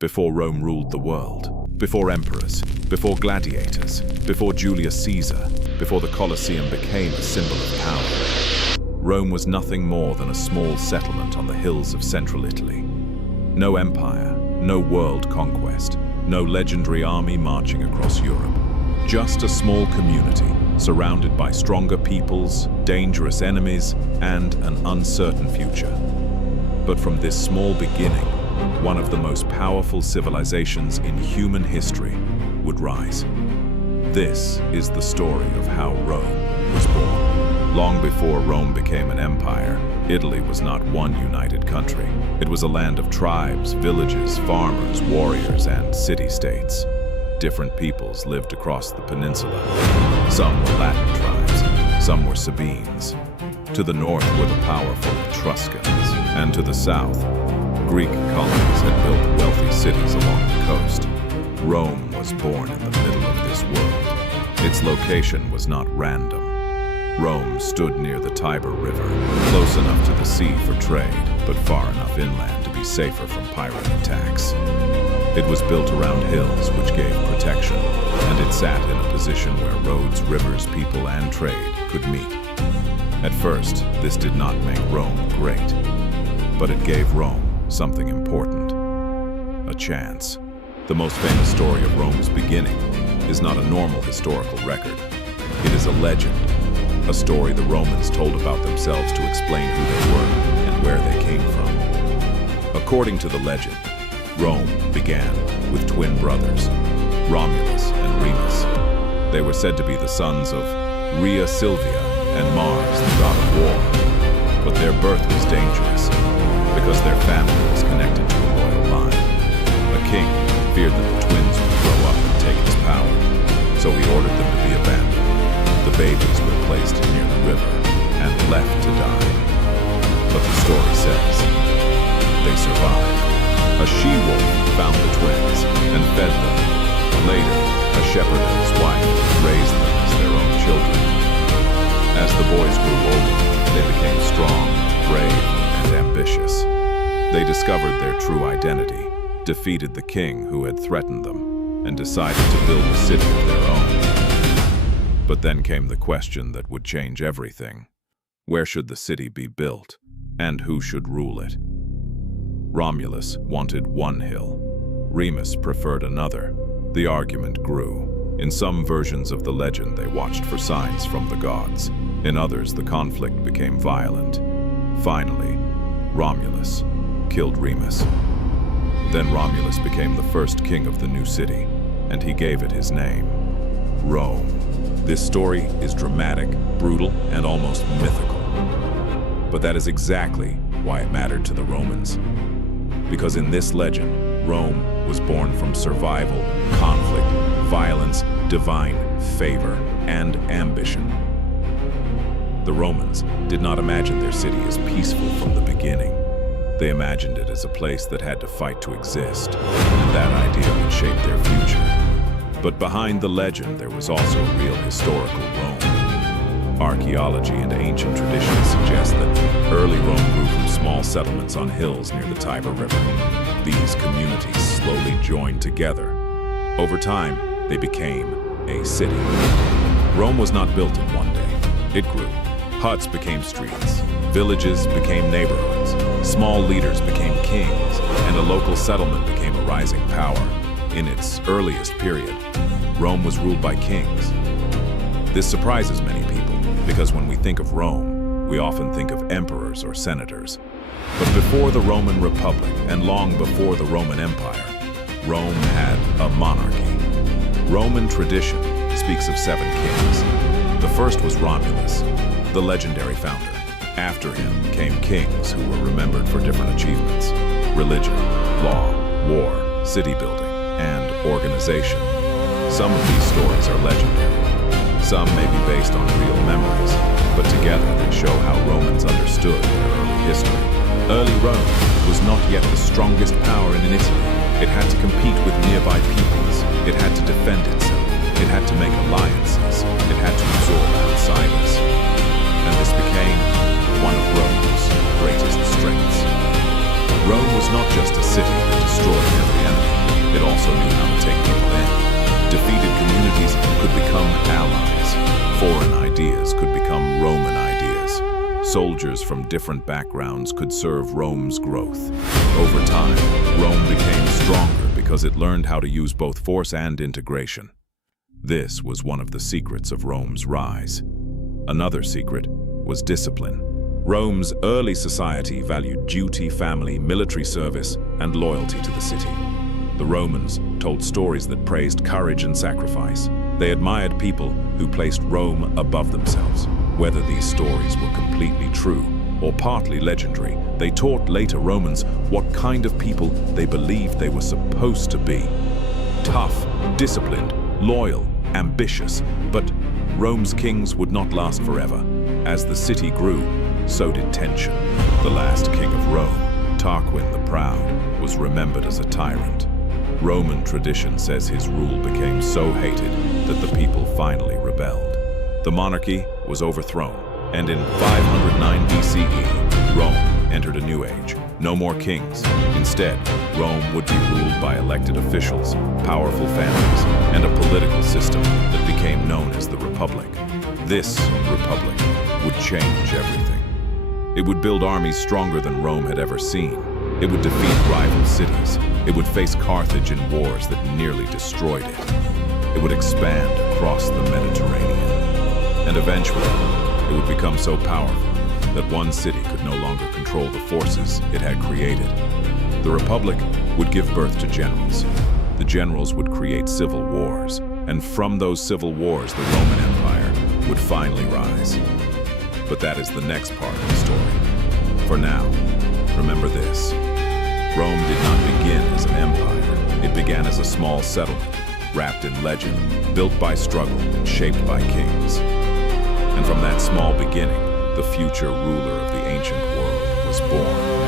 before Rome ruled the world, before emperors, before gladiators, before Julius Caesar, before the Colosseum became a symbol of power. Rome was nothing more than a small settlement on the hills of central Italy. No empire, no world conquest, no legendary army marching across Europe. Just a small community surrounded by stronger peoples, dangerous enemies, and an uncertain future. But from this small beginning, one of the most powerful civilizations in human history would rise. This is the story of how Rome was born. Long before Rome became an empire, Italy was not one united country. It was a land of tribes, villages, farmers, warriors, and city-states. Different peoples lived across the peninsula. Some were Latin tribes, some were Sabines. To the north were the powerful Etruscans, and to the south, Greek colonies had built wealthy cities along the coast. Rome was born in the middle of this world. Its location was not random. Rome stood near the Tiber River, close enough to the sea for trade, but far enough inland to be safer from pirate attacks. It was built around hills which gave protection, and it sat in a position where roads, rivers, people, and trade could meet. At first, this did not make Rome great, but it gave Rome something important: a chance. The most famous story of Rome's beginning is not a normal historical record. It is a legend, a story the Romans told about themselves to explain who they were and where they came from. According to the legend, Rome began with twin brothers, Romulus and Remus. They were said to be the sons of Rhea Silvia and Mars, the god of war. But their birth was dangerous, because their family was connected to a royal line. A king feared that the twins would grow up and take his power, so he ordered them to be abandoned. The babies were placed near the river and left to die. But the story says they survived. A she-wolf found the twins and fed them. Later, a shepherd and his wife raised them as their own children. As the boys grew older, they became strong, brave, and ambitious. They discovered their true identity, defeated the king who had threatened them, and decided to build a city of their own. But then came the question that would change everything. Where should the city be built, and who should rule it? Romulus wanted one hill. Remus preferred another. The argument grew. In some versions of the legend, they watched for signs from the gods. In others, the conflict became violent. Finally, Romulus killed Remus. Then Romulus became the first king of the new city, and he gave it his name, Rome. This story is dramatic, brutal, and almost mythical. But that is exactly why it mattered to the Romans. Because in this legend, Rome was born from survival, conflict, violence, divine favor, and ambition. The Romans did not imagine their city as peaceful from the beginning. They imagined it as a place that had to fight to exist, and that idea would shape their future. But behind the legend, there was also real historical Rome. Archaeology and ancient traditions suggest that early Rome grew from small settlements on hills near the Tiber River. These communities slowly joined together. Over time, they became a city. Rome was not built in one day. It grew. Huts became streets. Villages became neighborhoods. Small leaders became kings, and a local settlement became a rising power. In its earliest period, Rome was ruled by kings. This surprises many people, because when we think of Rome, we often think of emperors or senators. But before the Roman Republic, and long before the Roman Empire, Rome had a monarchy. Roman tradition speaks of 7 kings. The first was Romulus, the legendary founder. After him came kings who were remembered for different achievements: religion, law, war, city building, and organization. Some of these stories are legendary. Some may be based on real memories, but together they show how Romans understood their early history. Early Rome was not yet the strongest power in Italy. It had to compete with nearby peoples. It had to defend itself. It had to make alliances. It had to absorb outsiders. And this became one of Rome's greatest strengths. Rome was not just a city that destroyed every enemy. also knew how to take people in. Defeated communities could become allies. Foreign ideas could become Roman ideas. Soldiers from different backgrounds could serve Rome's growth. Over time, Rome became stronger because it learned how to use both force and integration. This was one of the secrets of Rome's rise. Another secret was discipline. Rome's early society valued duty, family, military service, and loyalty to the city. The Romans told stories that praised courage and sacrifice. They admired people who placed Rome above themselves. Whether these stories were completely true or partly legendary, they taught later Romans what kind of people they believed they were supposed to be. Tough, disciplined, loyal, ambitious, but Rome's kings would not last forever. As the city grew, so did tension. The last king of Rome, Tarquin the Proud, was remembered as a tyrant. Roman tradition says his rule became so hated that the people finally rebelled. The monarchy was overthrown, and in 509 BCE, Rome entered a new age. No more kings. Instead, Rome would be ruled by elected officials, powerful families, and a political system that became known as the Republic. This Republic would change everything. It would build armies stronger than Rome had ever seen. It would defeat rival cities. It would face Carthage in wars that nearly destroyed it. It would expand across the Mediterranean. And eventually, it would become so powerful that one city could no longer control the forces it had created. The Republic would give birth to generals. The generals would create civil wars, and from those civil wars, the Roman Empire would finally rise. But that is the next part of the story. For now, remember this. Rome did not begin as an empire. It began as a small settlement, wrapped in legend, built by struggle and shaped by kings. And from that small beginning, the future ruler of the ancient world was born.